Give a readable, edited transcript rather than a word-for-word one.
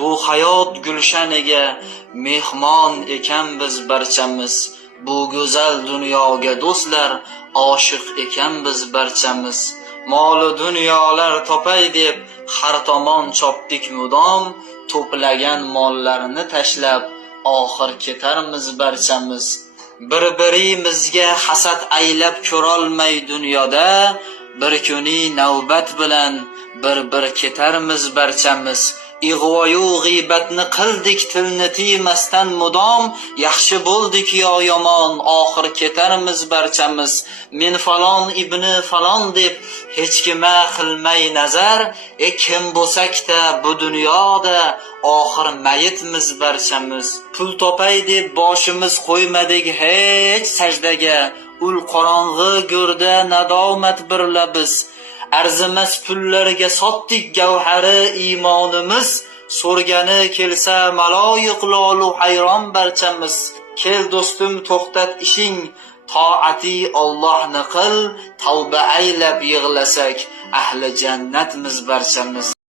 Bu hayot gulshaniga mehmon ekan biz barchamiz. Bu go'zal dunyoga do'stlar oshiq ekan biz barchamiz. Mol dunyolar topay deb har tomon chopdik mudom. To'plagan mollarni tashlab oxir ketarmiz barchamiz. Bir-birimizga hasad aylab ko'rolmay dunyoda, bir kuni navbat bilan bir ketarmiz barchamiz. Ig'voyu g'iybatni qildik tilni tiymasdan mudom, yaxshi bo'ldik yo yomon oxir ketarmiz barchamiz. Men falon ibni falon deb hech kimga qilmay nazar, kim bo'lsak-da bu dunyoda oxir mayitmiz barchamiz. Pul topay deb boshimiz qo'ymadik hech sajdaga, ul qorong'i go'rda nadomat birla biz. Arzimas pullarga sotdik gavhari iymonimiz. So'rgani kelsa maloyiq lolu hayron barchamiz. Kel do'stim to'xtat ishing, toati Allohni qil, tavba aylab yig'lasak ahli jannatmiz barchamiz.